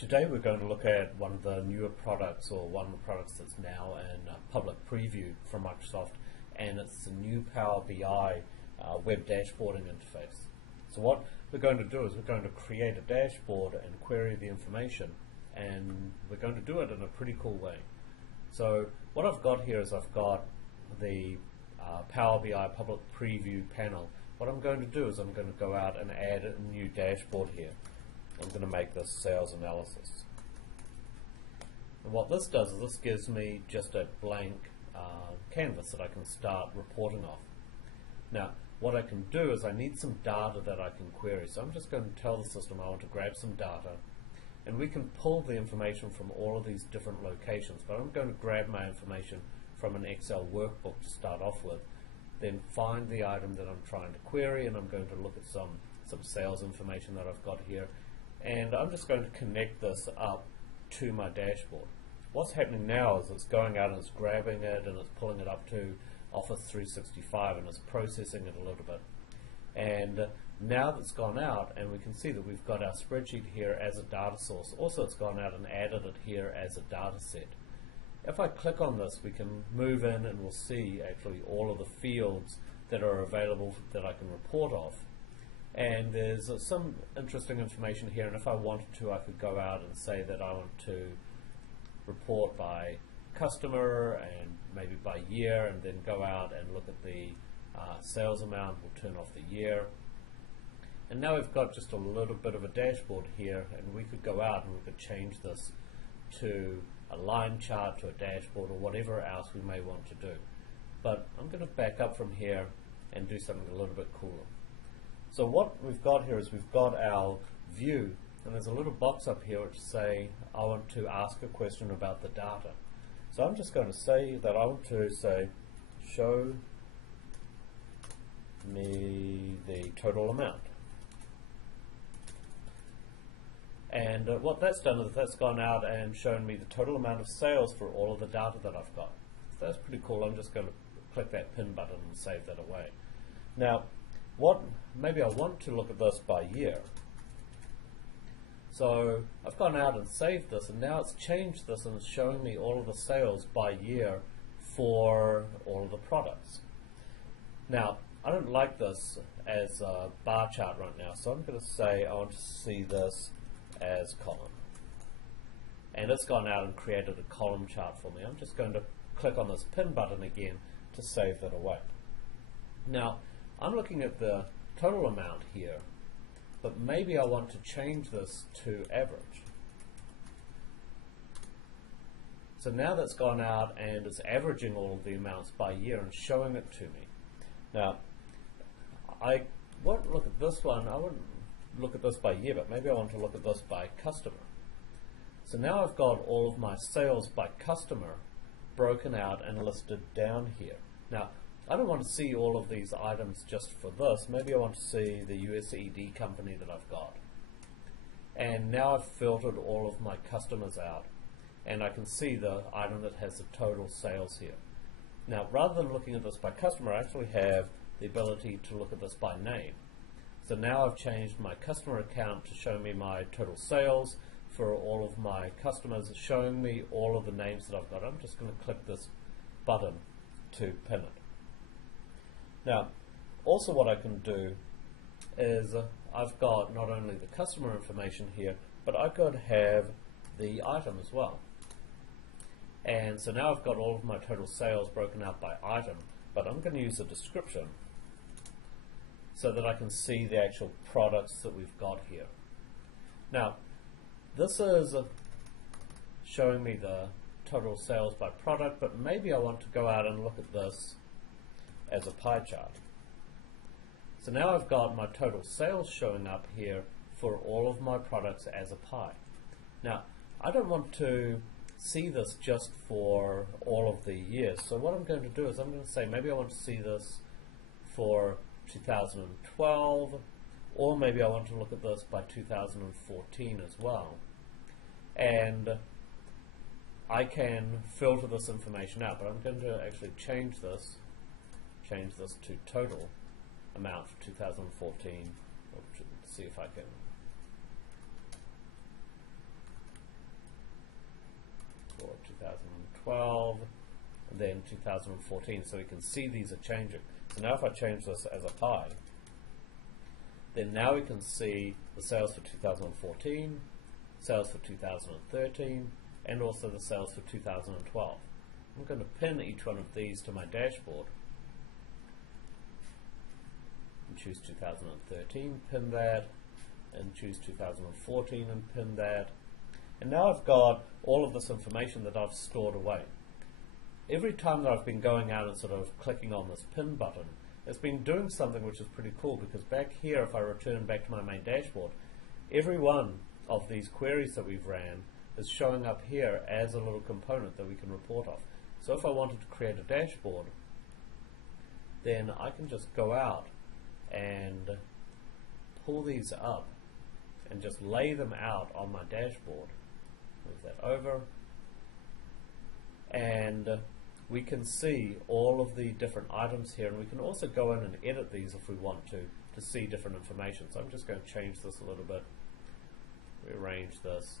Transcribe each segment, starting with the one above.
Today we're going to look at one of the newer products, or one of the products that's now in public preview from Microsoft, and it's the new Power BI web dashboarding interface. So what we're going to do is we're going to create a dashboard and query the information, and we're going to do it in a pretty cool way. So what I've got here is I've got the Power BI public preview panel. What I'm going to do is I'm going to go out and add a new dashboard here. I'm going to make this sales analysis. And what this does is this gives me just a blank canvas that I can start reporting off. Now, what I can do is I need some data that I can query. So I'm just going to tell the system I want to grab some data, and we can pull the information from all of these different locations. But I'm going to grab my information from an Excel workbook to start off with, then find the item that I'm trying to query, and I'm going to look at some sales information that I've got here. And I'm just going to connect this up to my dashboard. What's happening now is it's going out and it's grabbing it and it's pulling it up to Office 365 and it's processing it a little bit. And now that's gone out, and we can see that we've got our spreadsheet here as a data source. Also, it's gone out and added it here as a data set. If I click on this, we can move in and we'll see actually all of the fields that are available that I can report off. And there's some interesting information here, and if I wanted to, I could go out and say that I want to report by customer and maybe by year, and then go out and look at the sales amount. We'll turn off the year. And now we've got just a little bit of a dashboard here, and we could go out and we could change this to a line chart, to a dashboard, or whatever else we may want to do. But I'm going to back up from here and do something a little bit cooler. So what we've got here is we've got our view, and there's a little box up here which say I want to ask a question about the data. So I'm just going to say that I want to say show me the total amount. And what that's done is that's gone out and shown me the total amount of sales for all of the data that I've got. So that's pretty cool. I'm just going to click that pin button and save that away. Now, maybe I want to look at this by year. So I've gone out and saved this, and now it's changed this and it's showing me all of the sales by year for all of the products. Now, I don't like this as a bar chart right now, so I'm going to say I want to see this as column. And it's gone out and created a column chart for me. I'm just going to click on this pin button again to save that away. Now, I'm looking at the total amount here, but maybe I want to change this to average. So now that's gone out and it's averaging all of the amounts by year and showing it to me. Now, I won't look at this one, I wouldn't look at this by year, but maybe I want to look at this by customer. So now I've got all of my sales by customer broken out and listed down here. Now, I don't want to see all of these items just for this. Maybe I want to see the USED company that I've got. And now I've filtered all of my customers out, and I can see the item that has the total sales here. Now, rather than looking at this by customer, I actually have the ability to look at this by name. So now I've changed my customer account to show me my total sales for all of my customers, showing me all of the names that I've got. I'm just going to click this button to pin it. Now, also what I can do is I've got not only the customer information here, but I could have the item as well. And so now I've got all of my total sales broken out by item, but I'm going to use a description so that I can see the actual products that we've got here. Now, this is showing me the total sales by product, but maybe I want to go out and look at this as a pie chart. So now I've got my total sales showing up here for all of my products as a pie. Now, I don't want to see this just for all of the years. So what I'm going to do is I'm going to say maybe I want to see this for 2012, or maybe I want to look at this by 2014 as well. And I can filter this information out, but I'm going to actually change this to total amount for 2014. See if I can for 2012, then 2014, so we can see these are changing. So now if I change this as a pie, then now we can see the sales for 2014, sales for 2013, and also the sales for 2012. I'm going to pin each one of these to my dashboard and choose 2013, pin that, and choose 2014 and pin that. And now I've got all of this information that I've stored away. Every time that I've been going out and sort of clicking on this pin button, it's been doing something which is pretty cool, because back here, if I return back to my main dashboard, every one of these queries that we've ran is showing up here as a little component that we can report off. So if I wanted to create a dashboard, then I can just go out and pull these up and just lay them out on my dashboard. Move that over, and we can see all of the different items here, and we can also go in and edit these if we want to see different information. So I'm just going to change this a little bit, rearrange this.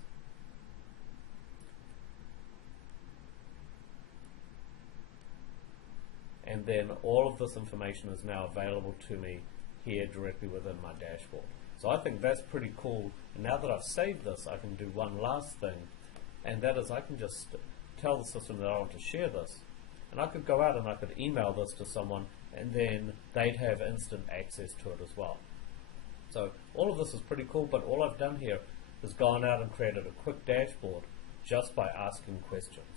And then all of this information is now available to me here directly within my dashboard. So I think that's pretty cool. And now that I've saved this, I can do one last thing, and that is I can just tell the system that I want to share this. And I could go out and I could email this to someone, and then they'd have instant access to it as well. So all of this is pretty cool, but all I've done here is gone out and created a quick dashboard just by asking questions.